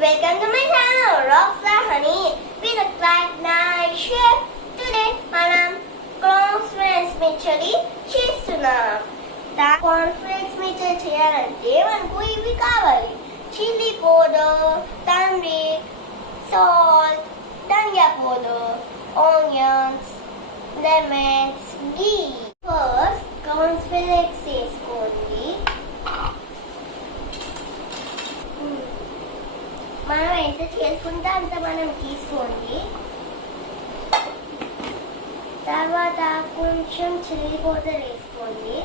Welcome to my channel, Rockstar Honey. We look like nice chef. Today, మనం cornflakes మిక్చర్ని చేస్తున్నాం. cornflakes mixture చేయాలంటే మనకు ఇవి కావాలి: చిల్లీ పౌడర్, టర్మరిక్, సాల్ట్, ధనియా powder, onions, lemons, ఘీ. First cornflakes వేసుకోండి. మనం ఎంత చేసుకుంటే అంత మనం తీసుకోండి. తర్వాత కొంచెం చిల్లీ పౌడర్ వేసుకోండి.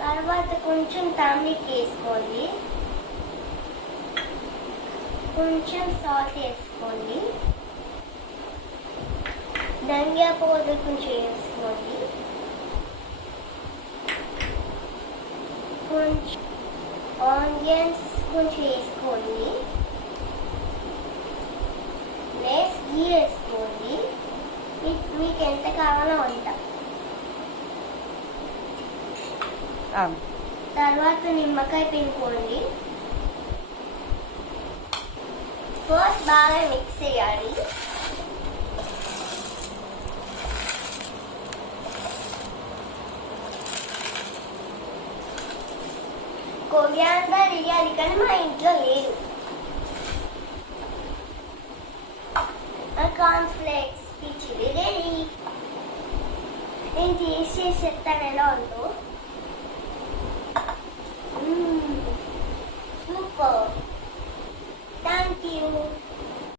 తర్వాత కొంచెం టర్మరిక్ వేసుకోండి. కొంచెం సాల్ట్ వేసుకోండి. ధనియా పౌడర్ కొంచెం వేసుకోండి. కొంచెం ఆనియన్స్ కొంచెం వేసుకోండి. నెక్స్ట్ ఘీ వేసుకోండి. మీకు ఎంత కావాలో అంత. తర్వాత నిమ్మకాయ పిండుకోండి. ఫస్ట్ బాగా మిక్స్ చేయాలి. కొరియాండర్ వేయాలి, కానీ మా ఇంట్లో లేదు. కార్న్ఫ్లేక్స్ పిచ్చిది రెడీ. నేను చేసి చెప్తాను ఎలా ఉందో. సూపర్. Thank you.